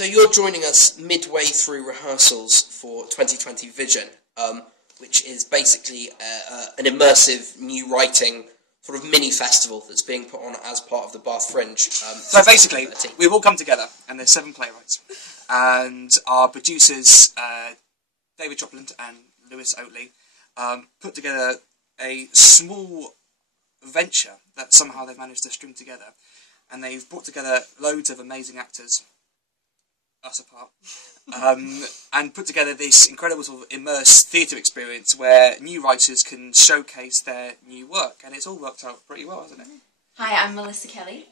So you're joining us midway through rehearsals for 2020 Vision, which is basically an immersive new writing sort of mini festival that's being put on as part of the Bath Fringe. So basically, we've all come together, and there's 7 playwrights, and our producers, David Chopland and Lewis Oatley, put together a small venture that somehow they've managed to string together, and they've brought together loads of amazing actors, us apart, and put together this incredible sort of immersed theatre experience where new writers can showcase their new work, and it's all worked out pretty well, hasn't it? Hi, I'm Melissa Kelly.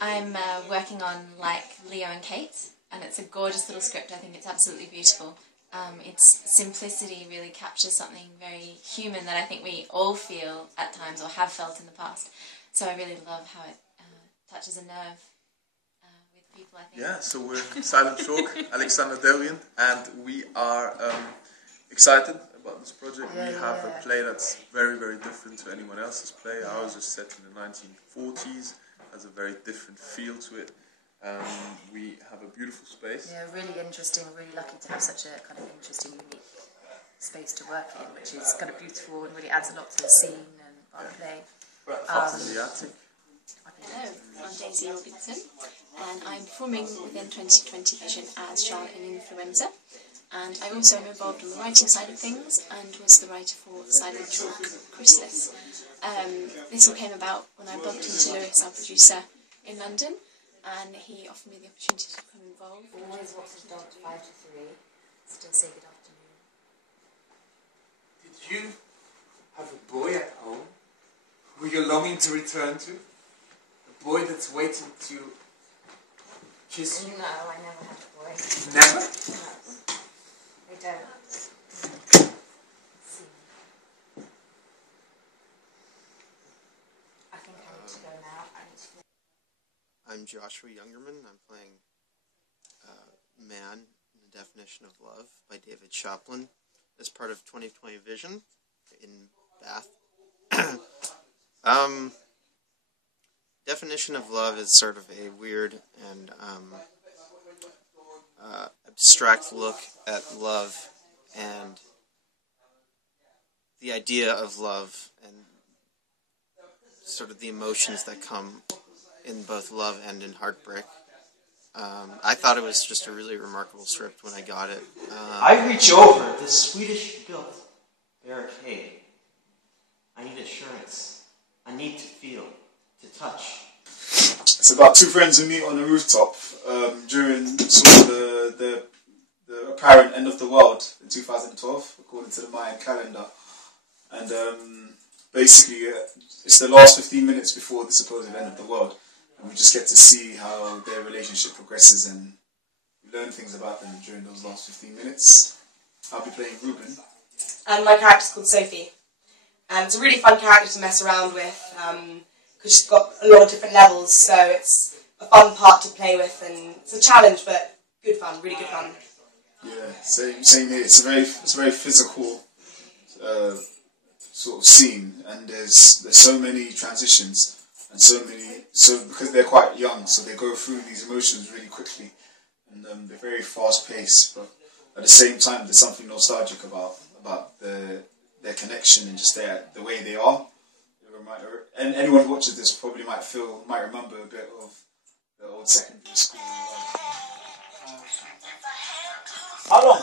I'm working on Like Leo and Kate, and it's a gorgeous little script. I think it's absolutely beautiful. Its simplicity really captures something very human that I think we all feel at times or have felt in the past. So I really love how it touches a nerve with people, I think. Yeah, so we're Silent Chalk, Alexander Delian, and we are excited about this project. We have a play that's very, very different to anyone else's play. Ours is set in the 1940s, has a very different feel to it. We have a beautiful space. Yeah, really interesting. We're really lucky to have such a kind of interesting, unique space to work in, which is kind of beautiful and really adds a lot to the scene and our play. Up in the attic. Hello, I'm Daisy Robinson, and I'm performing within 2020 Vision as Charlotte in Influenza. And I also am involved on the writing side of things and was the writer for Silent Chalk Chrysalis. This all came about when I bumped into Lewis, our producer, in London, and he offered me the opportunity to become involved. Always watch the dog 5 to 3. Still say good afternoon. Did you have a boy at home who you're longing to return to? A boy that's waiting to kiss you? No, I never had a boy. Never? No. They don't. See. I think I need to go now. I'm Joshua Youngerman. I'm playing Man in the Definition of Love by David Chopland as part of 2020 Vision in Bath. Definition of Love is sort of a weird and abstract look at love and the idea of love and sort of the emotions that come in both love and in heartbreak. I thought it was just a really remarkable script when I got it. I reach over this Swedish-built barricade. I need assurance. I need to feel, to touch. It's about 2 friends who meet on a rooftop during sort of the apparent end of the world in 2012, according to the Mayan calendar. And basically, it's the last 15 minutes before the supposed end of the world. And we just get to see how their relationship progresses and we learn things about them during those last 15 minutes. I'll be playing Ruben. And my character's called Sophie. And it's a really fun character to mess around with because she's got a lot of different levels, so it's a fun part to play with and it's a challenge, but good fun, really good fun. Yeah, same here. It's a very physical sort of scene, and there's so many transitions. And so because they're quite young, so they go through these emotions really quickly, and they're very fast-paced. But at the same time, there's something nostalgic about their connection and just the way they are. And anyone who watches this probably might remember a bit of the old secondary school. How long?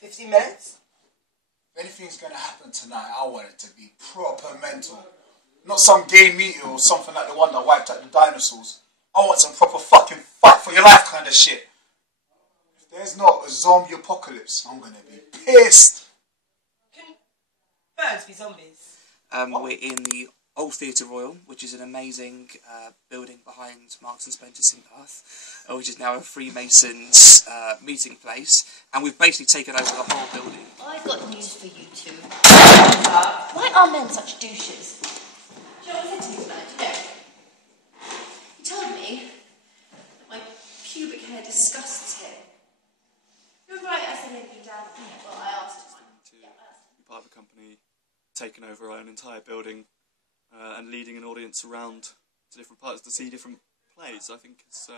15 minutes? If anything's going to happen tonight, I want it to be proper mental. Not some gay meteor or something like the one that wiped out the dinosaurs. I want some proper fucking fight for your life kind of shit. If there's not a zombie apocalypse, I'm going to be pissed. Can birds be zombies? We're in the Old Theatre Royal, which is an amazing building behind Marks and Spencer's in Bath, which is now a Freemasons meeting place, and we've basically taken over the whole building. I've got news for you two. Why are men such douches? Do you know what he said to me tonight? You know? He told me that my pubic hair disgusts him. You're right, I said anything down. Well, I asked him. To be part of a company, taking over an entire building, and leading an audience around to different parts to see different plays, I think it's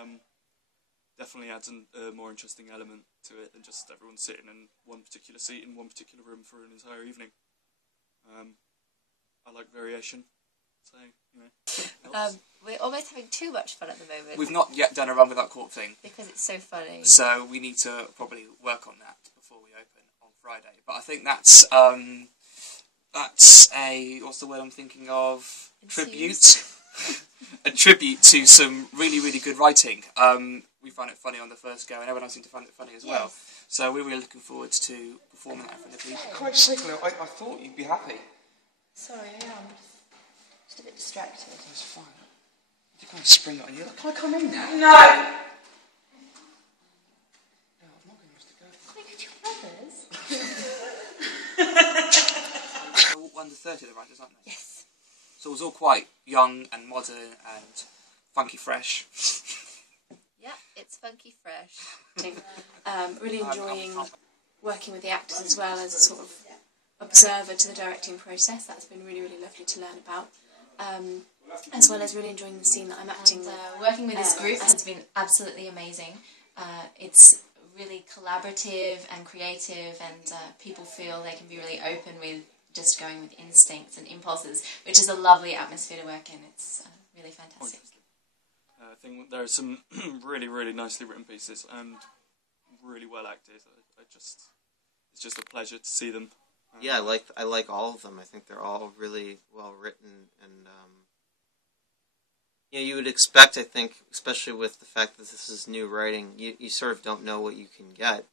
definitely adds a more interesting element to it than just everyone sitting in one particular seat in one particular room for an entire evening. I like variation, so, you know. We're almost having too much fun at the moment. We've not yet done a run without court thing. Because it's so funny. So we need to probably work on that before we open on Friday. But I think that's a, what's the word I'm thinking of? Tribute. A tribute to some really, really good writing. We found it funny on the first go, and everyone else seemed to find it funny as well. So we're really looking forward to performing that in front of people. For Christ's sake, Lou, I thought you'd be happy. Sorry, I am. Just a bit distracted. That's fine. You can't spring it on you. Can I come in now? No! I'm not going to miss the go. Can I go to your brother's? They're under 30, the writers, aren't they? Yes. So it was all quite young and modern and funky fresh. Yeah, it's funky fresh. Really enjoying working with the actors as well as a sort of observer to the directing process. That's been really, really lovely to learn about. As well as really enjoying the scene that I'm acting with. Working with this group has been absolutely amazing. It's really collaborative and creative, and people feel they can be really open with just going with instincts and impulses, which is a lovely atmosphere to work in. It's really fantastic. I think there are some really, really nicely written pieces and really well acted. It's just a pleasure to see them. Yeah, I like all of them. I think they're all really well written, and you would expect, I think, especially with the fact that this is new writing, you sort of don't know what you can get,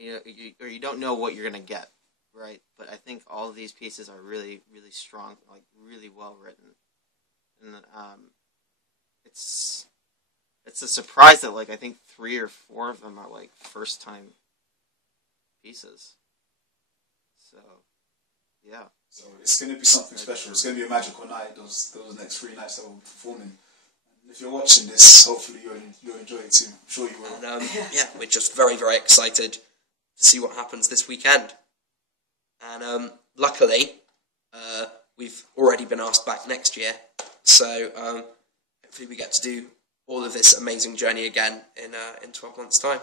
or you don't know what you're gonna get, right? But I think all of these pieces are really, really strong, like really well written, and it's a surprise that I think 3 or 4 of them are first time pieces. So, yeah. So it's going to be something special. It's going to be a magical night. Those next 3 nights that we'll be performing. And if you're watching this, hopefully you'll enjoy it too. I'm sure you will. And we're just very, very excited to see what happens this weekend. And luckily, we've already been asked back next year. So hopefully we get to do all of this amazing journey again in 12 months' time.